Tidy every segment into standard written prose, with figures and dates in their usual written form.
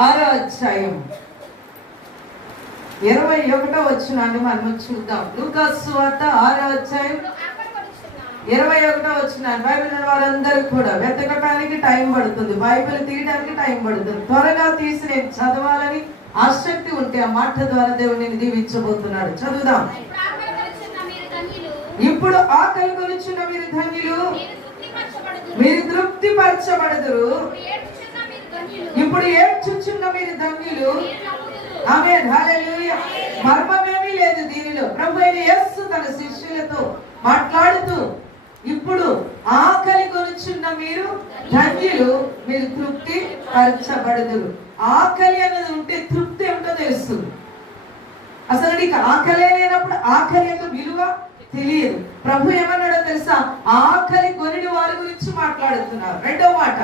6వ అధ్యాయం 21వ వచనాన్ని మనం చూద్దాం. లూకా సువార్త 6వ అధ్యాయం 21వ వచనాన్ని బైబిల్ వారందరూ కూడా వెతకటానికి టైం పడుతుంది, బైబిల్ తీయడానికి టైం పడుతుంది. త్వరగా తీసి నేను చదవాలని ఆసక్తి ఉంటే ఆ మాట ద్వారా దేవుడిని దీవించబోతున్నాడు. చదువుదాం. ఇప్పుడు ఆకలి కొనుచున్న మీరు ధన్యులు, మీరు తృప్తి పరచబడదురు. ఇప్పుడు ఏడ్చుచున్న మీరు ధన్యులు. ఆమేన్, హల్లెలూయా. మర్మమేమీ లేదు దీనిలో. ప్రభు అయిన యేసు తన శిష్యులతో మాట్లాడుతూ, ఇప్పుడు ఆకలి కొనుచున్న మీరు ధన్యులు, మీరు తృప్తి పరచబడదురు. ఆకలి అనేది ఉంటే తృప్తి ఏమిటో తెలుస్తుంది. అసలు నీకు ఆకలి లేనప్పుడు ఆకలి యొక్క విలువ తెలియదు. ప్రభు ఏమన్నాడో తెలుసా? ఆకలి కొనిన వారి గురించి మాట్లాడుతున్నారు. రెండో మాట,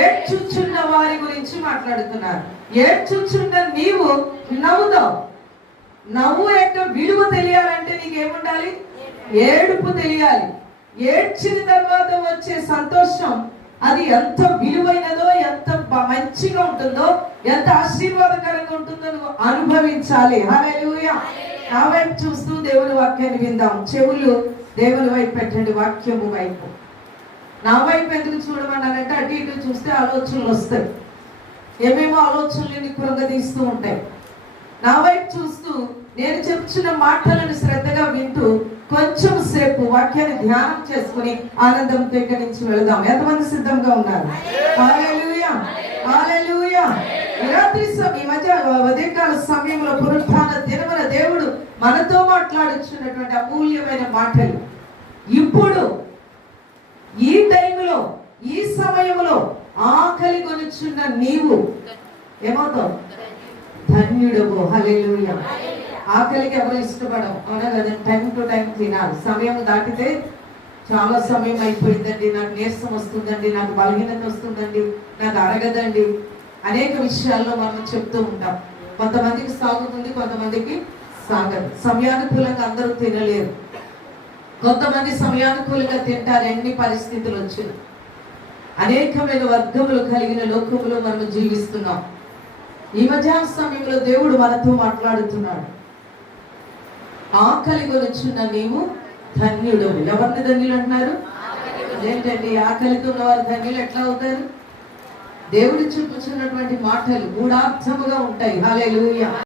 ఏడ్చుచున్న వారి గురించి మాట్లాడుతున్నారు. ఏడ్చుచున్న నీవు నవ్వుతావు. నవ్వు యొక్క విలువ తెలియాలంటే నీకేముండాలి? ఏడుపు తెలియాలి. ఏడ్చిన తర్వాత వచ్చే సంతోషం అది ఎంత విలువైనదో, ఎంత మంచిగా ఉంటుందో, ఎంత ఆశీర్వాదకరంగా ఉంటుందో నువ్వు అనుభవించాలి. హల్లెలూయా. నా వైపు చూస్తూ దేవుని వాక్యాన్ని విందాం. చెవులు దేవుని వైపు పెట్టండి, వాక్యము వైపు. నా వైపు ఎందుకు చూడమన్నానంటే అటు ఇటు చూస్తే ఆలోచనలు వస్తాయి, ఏమేమో ఆలోచనలు కృంగదీస్తూ ఉంటాయి. నా వైపు చూస్తూ నేను చెప్తున్న మాటలను శ్రద్ధగా వింటూ కొంచెం సేపు వాక్యాన్ని ధ్యానం చేసుకుని ఆనందంతో ఇక్కడి నుంచి వెళదాం. ఎంతమంది సిద్ధంగా ఉన్నారు? హల్లెలూయా, హల్లెలూయా. రాత్రి ఈ మధ్య ఉదయకాల సమయంలో పునరుత్థాన దినమున దేవుడు మనతో మాట్లాడుచున్నటువంటి అమూల్యమైన మాటలు. ఇప్పుడు ఈ టైంలో, ఈ సమయంలో ఆకలి కొనుచున్న నీవు ఏమవుతావు? ధన్యుడవు. హల్లెలూయా. ఆకలికి ఎవరు ఇష్టపడవు, అవునా కదా? టైం టు టైం తినాలి. సమయం దాటితే చాలా సమయం అయిపోయిందండి, నాకు నీరసం వస్తుందండి, నాకు బలహీనత వస్తుందండి, నాకు అరగదండి, అనేక విషయాల్లో మనం చెప్తూ ఉంటాం. కొంతమందికి సాగుతుంది, కొంతమందికి సాగదు. సమయానుకూలంగా అందరూ తినలేరు. కొంతమంది సమయానుకూలంగా తింటారు, ఎన్ని పరిస్థితులు వచ్చిన. అనేకమైన వర్గములు కలిగిన లోకములో మనం జీవిస్తున్నాం. ఈ మధ్యాహ్న సమయంలో దేవుడు మనతో మాట్లాడుతున్నాడు. ఆకలి కొనుచున్న నీవు ధన్యుడు. ఎవరిని ధన్యులు అంటున్నారు? ఏంటండి ఆకలితో ఉన్నవారు ధన్యులు ఎట్లా అవుతారు? దేవుడు చూపుచున్నటువంటి మాటలు గూఢార్థముగా ఉంటాయి. హల్లెలూయా.